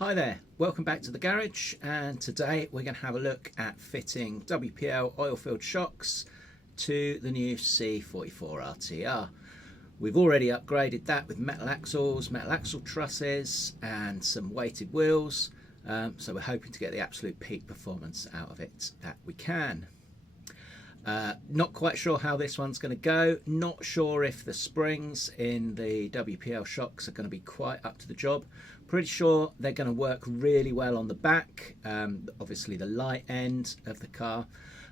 Hi there, welcome back to the garage, and today we're going to have a look at fitting WPL oil filled shocks to the new C44RTR. We've already upgraded that with metal axle trusses and some weighted wheels, so we're hoping to get the absolute peak performance out of it that we can. Not quite sure how this one's going to go, not sure if the springs in the WPL shocks are going to be quite up to the job. Pretty sure they're going to work really well on the back, obviously the light end of the car,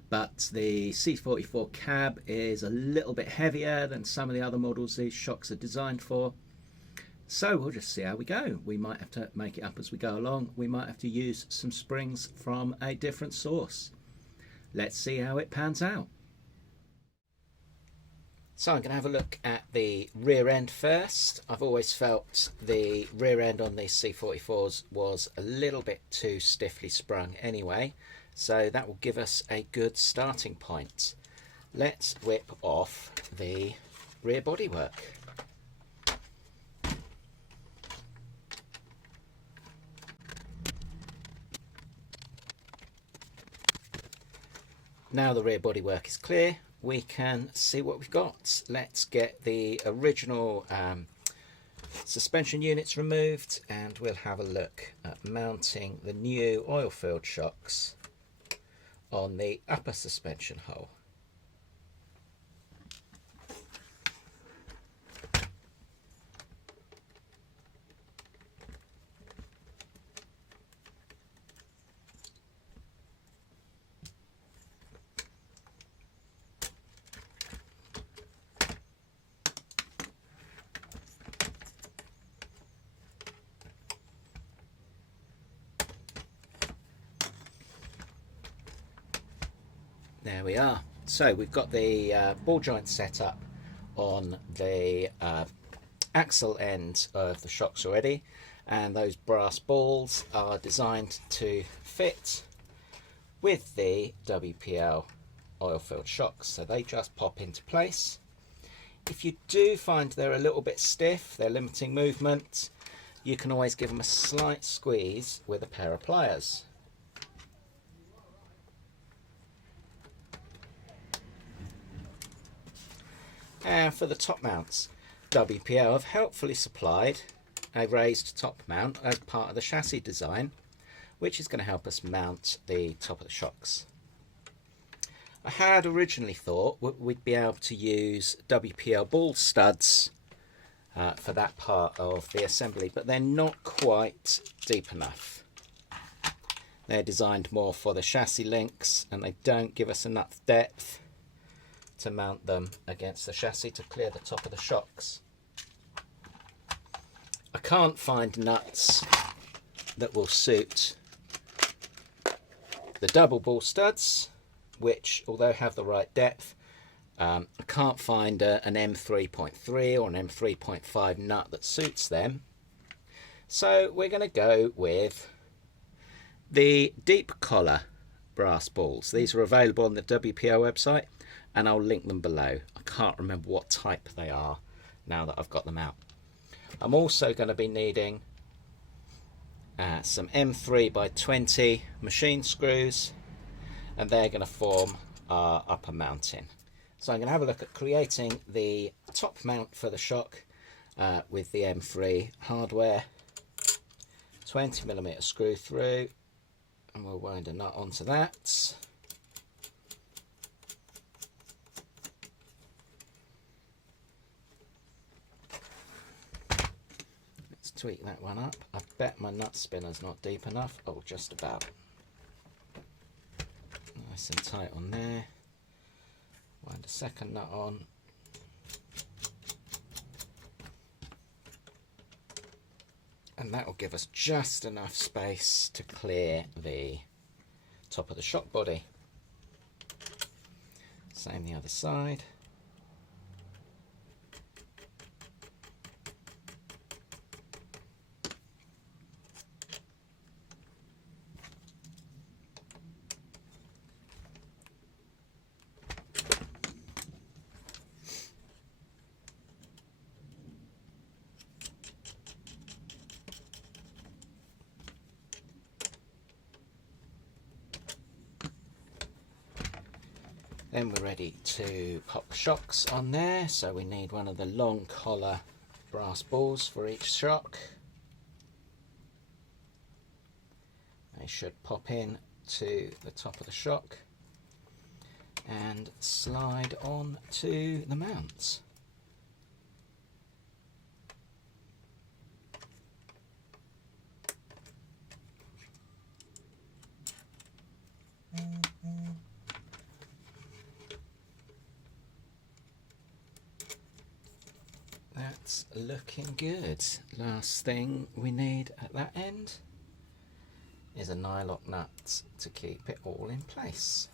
but the C44 cab is a little bit heavier than some of the other models these shocks are designed for. So we'll just see how we go. We might have to make it up as we go along. We might have to use some springs from a different source. Let's see how it pans out. So I'm going to have a look at the rear end first. I've always felt the rear end on these C44s was a little bit too stiffly sprung anyway, so that will give us a good starting point. Let's whip off the rear bodywork. Now the rear bodywork is clear, we can see what we've got. Let's get the original suspension units removed and we'll have a look at mounting the new oil-filled shocks on the upper suspension hole. There we are. So we've got the ball joint set up on the axle end of the shocks already, and those brass balls are designed to fit with the WPL oil filled shocks, so they just pop into place. If you do find they're a little bit stiff, they're limiting movement, you can always give them a slight squeeze with a pair of pliers. And for the top mounts, WPL have helpfully supplied a raised top mount as part of the chassis design, which is going to help us mount the top of the shocks. I had originally thought we'd be able to use WPL ball studs for that part of the assembly, but they're not quite deep enough. They're designed more for the chassis links and they don't give us enough depth to mount them against the chassis to clear the top of the shocks. I can't find nuts that will suit the double ball studs, which although have the right depth, I can't find an M3.3 or an M3.5 nut that suits them. So we're going to go with the deep collar brass balls. These are available on the WPL website, and I'll link them below. I can't remember what type they are now that I've got them out. I'm also going to be needing some M3x20 machine screws, and they're going to form our upper mounting. So I'm going to have a look at creating the top mount for the shock with the M3 hardware. 20mm screw through, and we'll wind a nut onto that. Tweak that one up. I bet my nut spinner's not deep enough. Oh, just about. Nice and tight on there. Wind a second nut on. And that will give us just enough space to clear the top of the shock body. Same the other side. Then we're ready to pop the shocks on there, so we need one of the long collar brass balls for each shock. They should pop in to the top of the shock and slide on to the mounts. That's looking good. Last thing we need at that end is a nyloc nut to keep it all in place.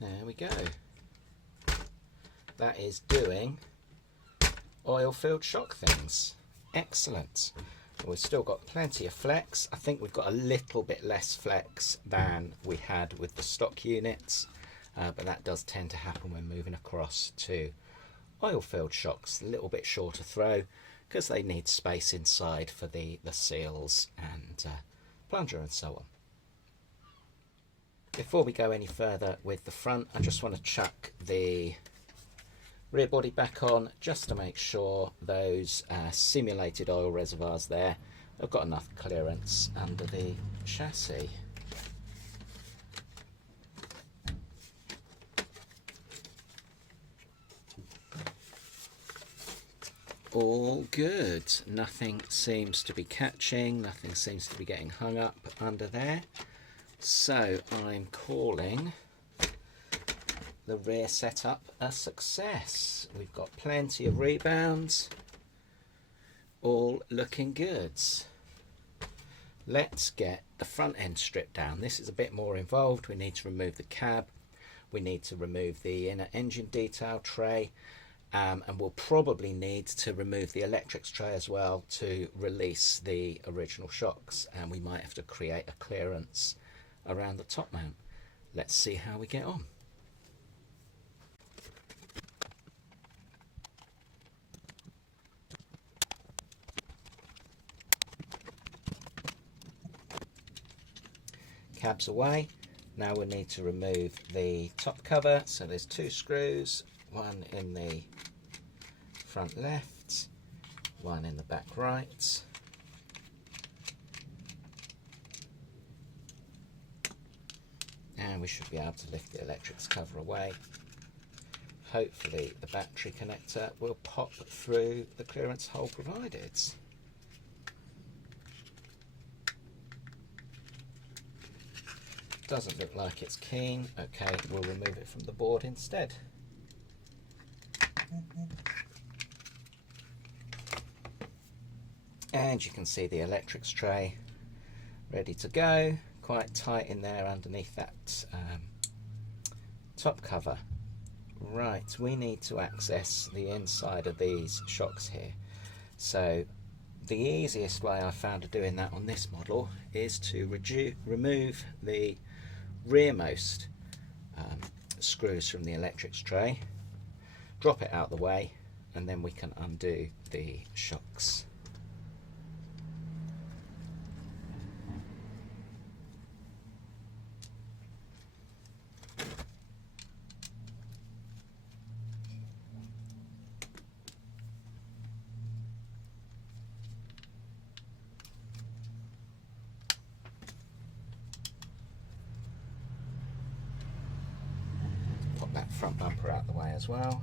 There we go. That is doing oil-filled shock things. Excellent. We've still got plenty of flex. I think we've got a little bit less flex than we had with the stock units, but that does tend to happen when moving across to oil-filled shocks. A little bit shorter throw because they need space inside for the seals and plunger and so on. Before we go any further with the front, I just want to chuck the rear body back on just to make sure those simulated oil reservoirs there have got enough clearance under the chassis. All good. Nothing seems to be catching, nothing seems to be getting hung up under there. So I'm calling the rear setup a success. We've got plenty of rebounds, all looking good. Let's get the front end stripped down. This is a bit more involved. We need to remove the cab, we need to remove the inner engine detail tray, and we'll probably need to remove the electrics tray as well to release the original shocks, and we might have to create a clearance around the top mount. Let's see how we get on. Cab's away. Now we need to remove the top cover. So there's two screws, one in the front left, one in the back right. And we should be able to lift the electrics cover away. Hopefully the battery connector will pop through the clearance hole provided. Doesn't look like it's keen. Okay, we'll remove it from the board instead. And you can see the electrics tray ready to go. Quite tight in there underneath that top cover. Right, we need to access the inside of these shocks here. So the easiest way I found of doing that on this model is to remove the rearmost screws from the electrics tray, drop it out the way, and then we can undo the shocks. Pop that front bumper out the way as well.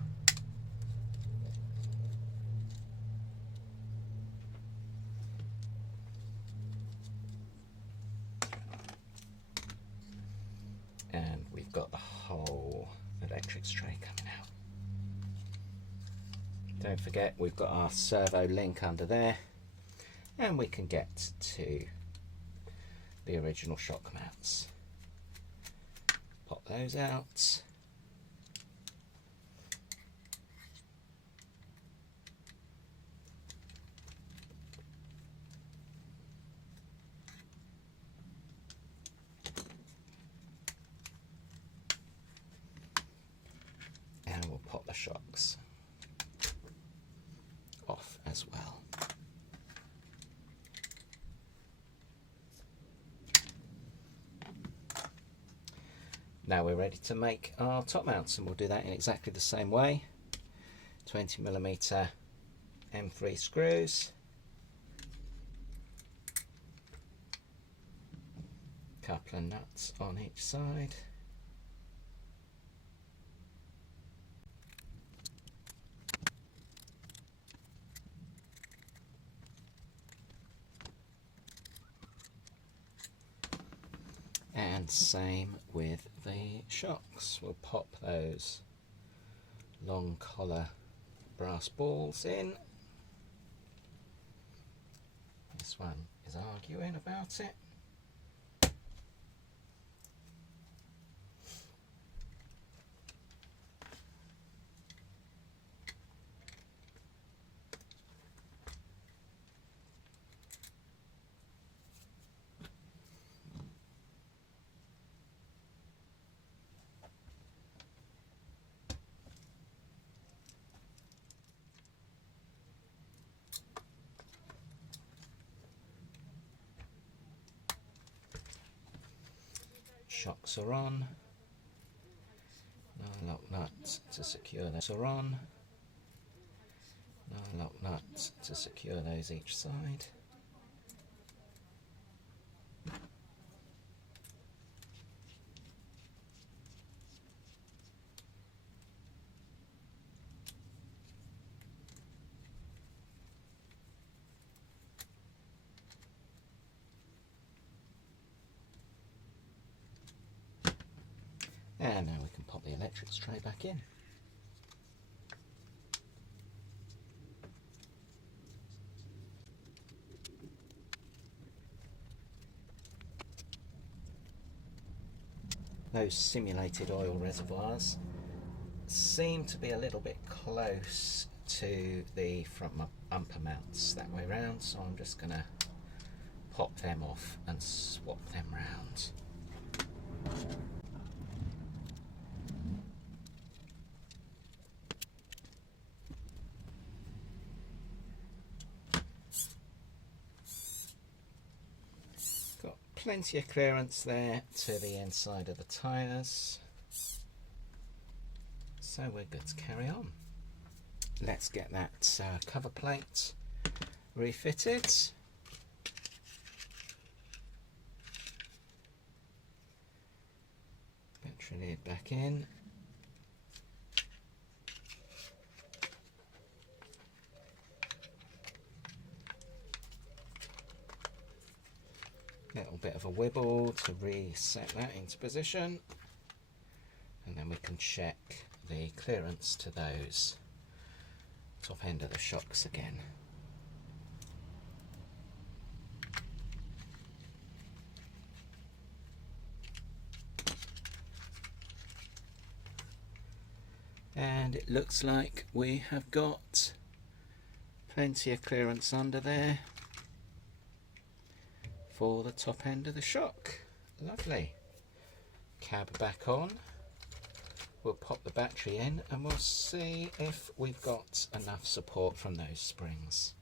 And we've got the whole electrics tray coming out. Don't forget we've got our servo link under there, and we can get to the original shock mounts. Pop those out. pop the shocks off as well. Now we're ready to make our top mounts, and we'll do that in exactly the same way. 20mm M3 screws, couple of nuts on each side, and same with the shocks. We'll pop those long collar brass balls in. This one is arguing about it. Shocks are on. Nyloc nut to secure those are on. Nyloc nut to secure those each side. And now we can pop the electrics tray back in. Those simulated oil reservoirs seem to be a little bit close to the front bumper mounts that way round, so I'm just going to pop them off and swap them round. Plenty of clearance there to the inside of the tyres, so we're good to carry on. Let's get that cover plate refitted. Battery lid back in. Little bit of a wibble to reset that into position, and then we can check the clearance to those top end of the shocks again. And it looks like we have got plenty of clearance under there for the top end of the shock. Lovely. Cab back on. We'll pop the battery in and we'll see if we've got enough support from those springs.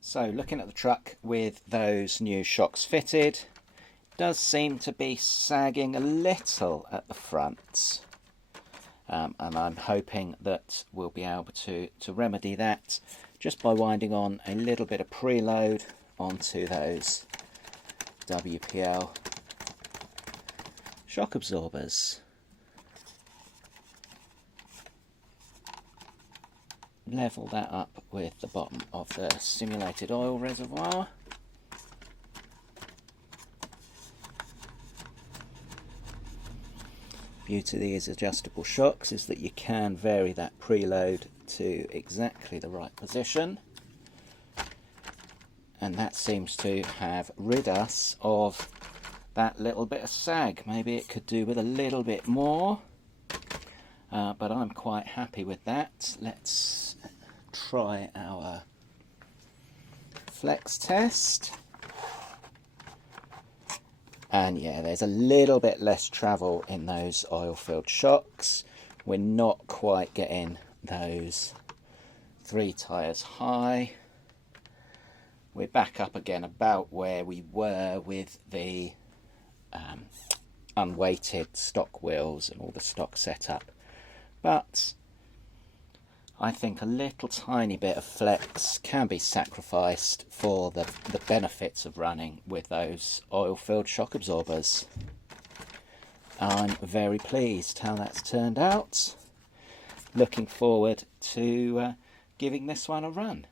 So looking at the truck with those new shocks fitted, does seem to be sagging a little at the front, and I'm hoping that we'll be able to remedy that just by winding on a little bit of preload onto those WPL shock absorbers. Level that up with the bottom of the simulated oil reservoir. Beauty of these adjustable shocks is that you can vary that preload to exactly the right position, and that seems to have rid us of that little bit of sag. Maybe it could do with a little bit more, but I'm quite happy with that. Let's try our flex test. And yeah, there's a little bit less travel in those oil-filled shocks. We're not quite getting those 3 tyres high. We're back up again about where we were with the unweighted stock wheels and all the stock setup. But I think a little tiny bit of flex can be sacrificed for the benefits of running with those oil-filled shock absorbers. I'm very pleased how that's turned out. Looking forward to giving this one a run.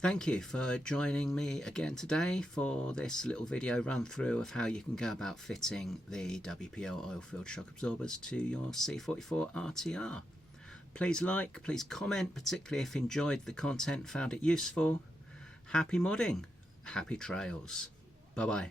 Thank you for joining me again today for this little video run through of how you can go about fitting the WPL oil-filled shock absorbers to your C44RTR. Please like, please comment, particularly if you enjoyed the content, found it useful. Happy modding, happy trails. Bye bye.